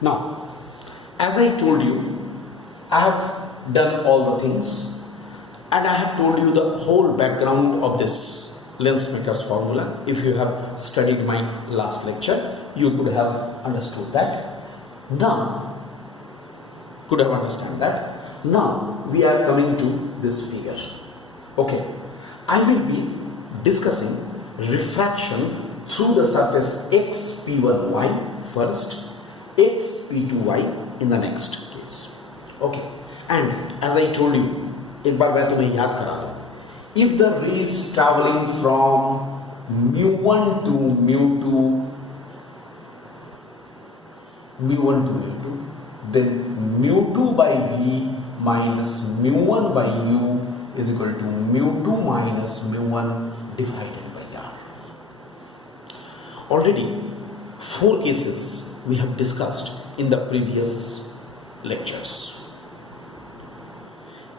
Now, as I told you, I have done all the things and I have told you the whole background of this Lensmaker's formula. If you have studied my last lecture, you could have understood that. Now, Now, we are coming to this figure. Okay, I will be discussing refraction through the surface xp1y first, xp2y in the next case. Okay, and as I told you, एक बार मैं तुम्हें याद करा दूं, if the ray is traveling from mu1 to mu2, then mu2 by v minus mu1 by u is equal to mu2 minus mu1 divided by r. Already 4 cases we have discussed in the previous lectures.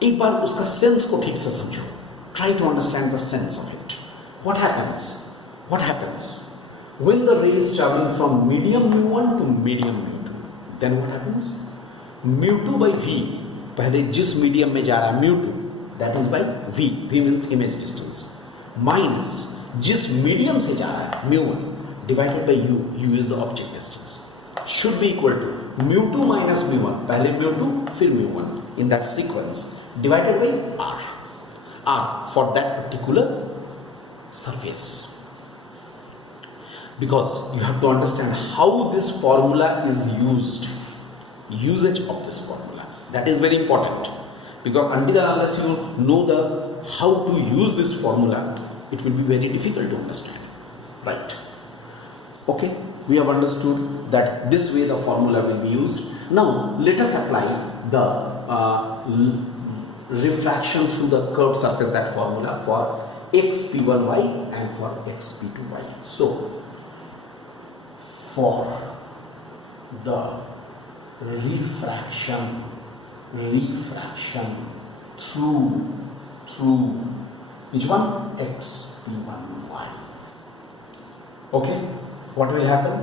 एक बार उसका sense को ठीक से समझो. Try to understand the sense of it. What happens when the ray is traveling from medium mu1 to medium mu2? Then what happens? mu2 by v, पहले जिस medium में जा रहा है mu2, that is by v means image distance, minus जिस medium से जा रहा है mu1 divided by u is the object distance, should be equal to mu2 minus mu1, पहले mu2 फिर mu1 in that sequence, divided by r for that particular surface. Because you have to understand how this formula is used, usage of this formula, that is very important, because until unless you know the how to use this formula, it will be very difficult to understand, right? Okay, we have understood that this way the formula will be used. Now let us apply the refraction through the curved surface, that formula for xp1y and for xp2y. So for the refraction through which one? xp1y. Okay, what will happen?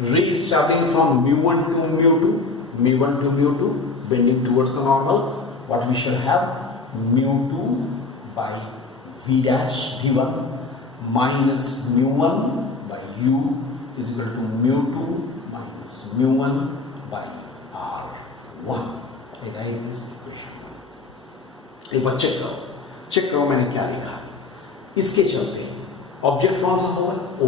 Ray is traveling from mu1 to mu2, bending towards the normal. What we shall have? mu2 by v dash v1 minus mu1 by u is equal to mu2 minus mu1 by r1. I write this equation. एक बार check करो मैंने क्या लिखा. इसके चलते object कौन सा होगा? O.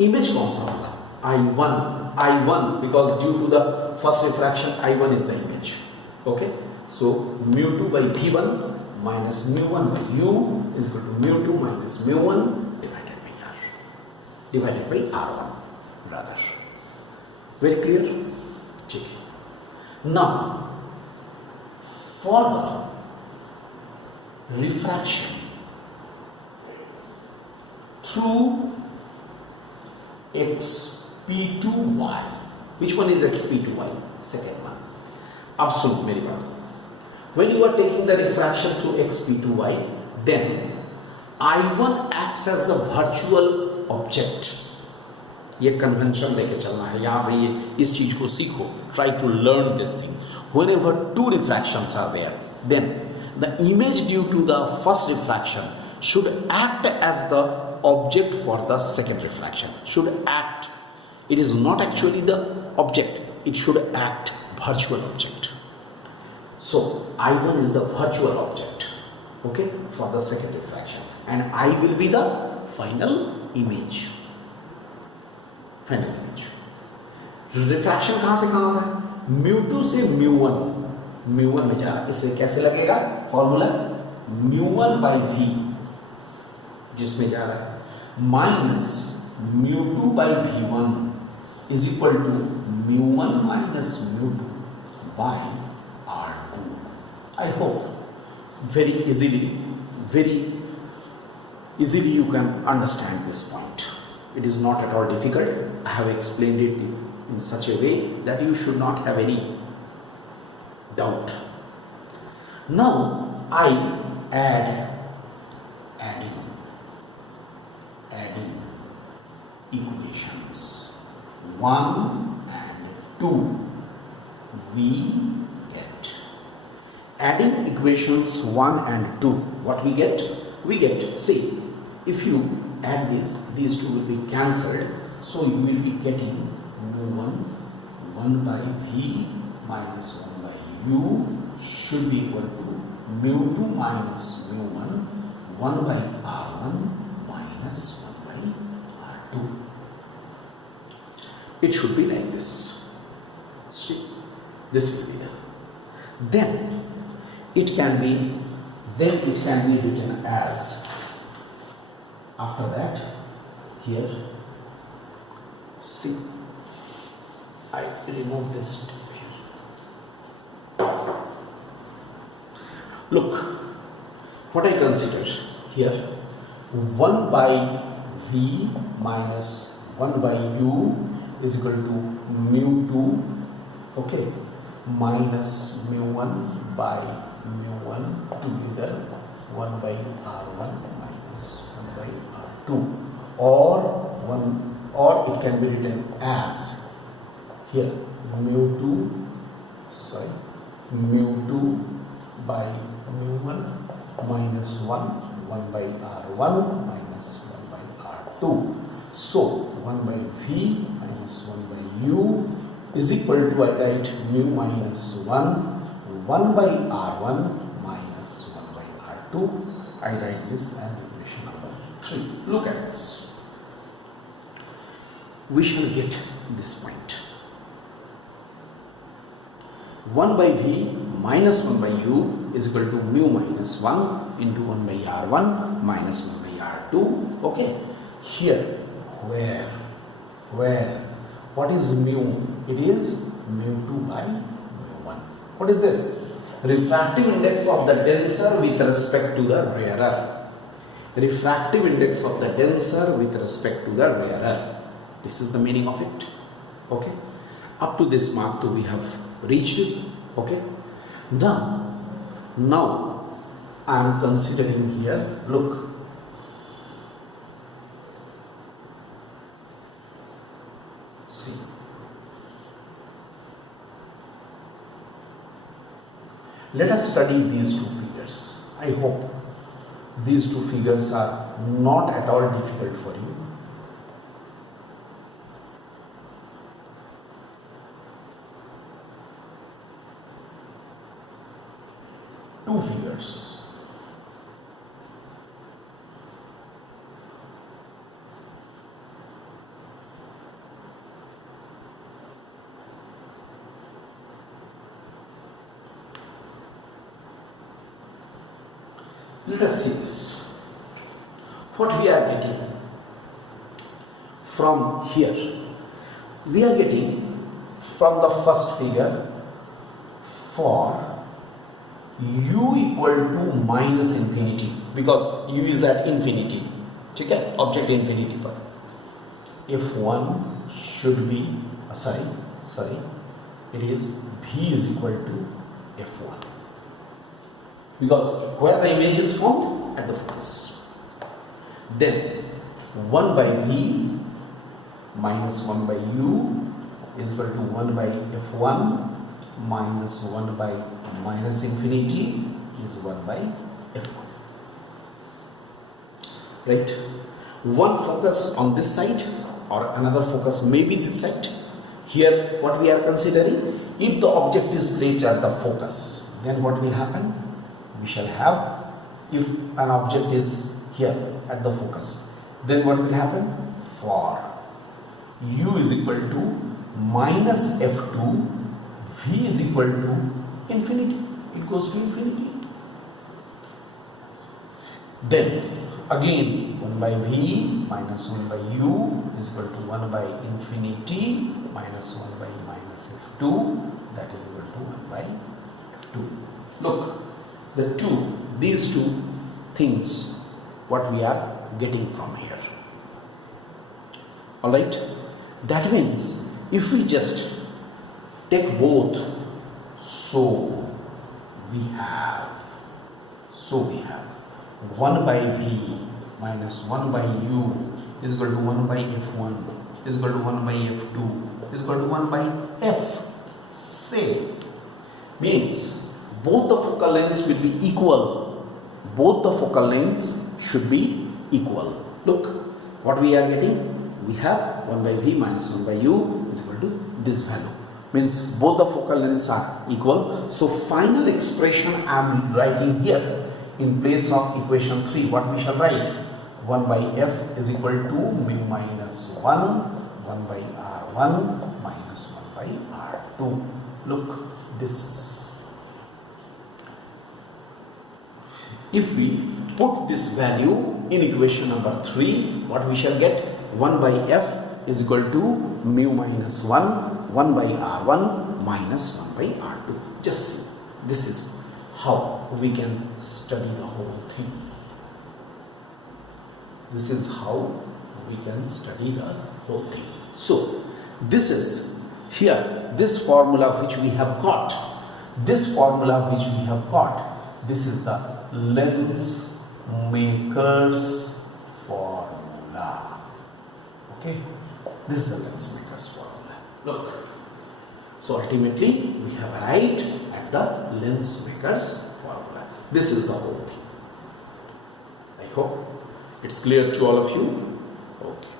इमेज कौन सा होगा? I1 because due to the first refraction I1 is the image. Okay, so mu2 by v1 minus mu1 by u is equal to mu2 minus mu1 divided by r1 rather. Very clear? Okay. Now for the refraction through xp2y, which one is xp2y? Second one. अब सुन मेरी बात. When you are taking the refraction through xp2y, then I1 acts as the virtual object. ये convention लेके चलना है. यहाँ से ये इस चीज को सीखो. Try to learn this thing. Whenever two refractions are there, then the image due to the first refraction should act as the object for the second refraction. Should act. It is not actually the object. It should act. Virtual object. So I1 is the virtual object, okay, for the second refraction, and I will be the final image. Refraction कहाँ से कहाँ है? mu2 से mu1 में जा रहा है. इसलिए कैसे लगेगा फॉर्मूला? mu1 by v जिसमें जा रहा है minus mu2 by v1 is equal to mu1 minus mu2 by r2. I hope very easily you can understand this point. It is not at all difficult. I have explained it in such a way that you should not have any doubt. Now I adding equations 1 and 2 we get. Adding equations 1 and 2, what we get? We get, see, if you add these two will be cancelled, so you will be getting mu1 1 by v minus 1 by u should be equal to mu2 minus mu1 1 by r1 minus 1 by r2. It should be like this. See, this will be there. Then it can be written as, after that, here, see, I remove this step here. Look, what I consider here, 1 by v minus 1 by u is equal to mu2, okay, minus mu1 by mu1 together 1 by r1 minus 1 by r2, or it can be written as here mu2 by mu1 minus 1 by r1 minus 1 by r2. So 1 by v minus 1 by u is equal to, I write mu minus 1 by r1 minus 1 by r2. I write this as equation number 3. Look at this. We shall get this point. 1 by v minus 1 by u is equal to mu minus 1 into 1 by r1 minus 1 by r2. Okay. Here, where? What is mu? It is mu2 by mu1. What is this? Refractive index of the denser with respect to the rarer. Refractive index of the denser with respect to the rarer. This is the meaning of it. Okay. Up to this mark we have reached it. Okay. Now I am considering here, look, see, let us study these two figures. I hope these two figures are not at all difficult for you. Two figures. Let us see this. What we are getting from here? We are getting from the first figure for u equal to minus infinity, because u is at infinity. Okay? Object infinity पर. F1 should be it is v is equal to F1, because where the image is formed? At the focus. Then 1 by v minus 1 by u is equal to 1 by F1 minus 1 by minus infinity is 1 by F1. Right? One focus on this side or another focus may be this side. Here what we are considering, if the object is placed at the focus, then what will happen? We shall have, if an object is here at the focus, then what will happen? For u is equal to minus F2, v is equal to infinity. It goes to infinity. Then again 1 by v minus 1 by u is equal to 1 by infinity minus 1 by minus F2, that is equal to 1 by 2. Look, these two things what we are getting from here. Alright, that means if we just take both, so we have 1 by v minus 1 by u is equal to 1 by F1 is equal to 1 by F2 is equal to 1 by F. Say means both the focal lengths will be equal. Both the focal lengths should be equal. Look, what we are getting? We have 1 by v minus 1 by u is equal to this value. Means both the focal lengths are equal. So final expression I am writing here in place of equation 3. What we shall write? 1 by f is equal to mu minus 1 by r1 minus 1 by r2. Look, this is. If we put this value in equation number 3, what we shall get? 1 by f is equal to mu minus 1 by r1 minus 1 by r2. Just see, this is how we can study the whole thing. This is how we can study the whole thing. So, this is here, this formula which we have got, this is the lens maker's formula. Okay, this is the lens maker's formula. Look, so ultimately we have arrived at the lens maker's formula. This is the whole thing. I hope it's clear to all of you. Okay.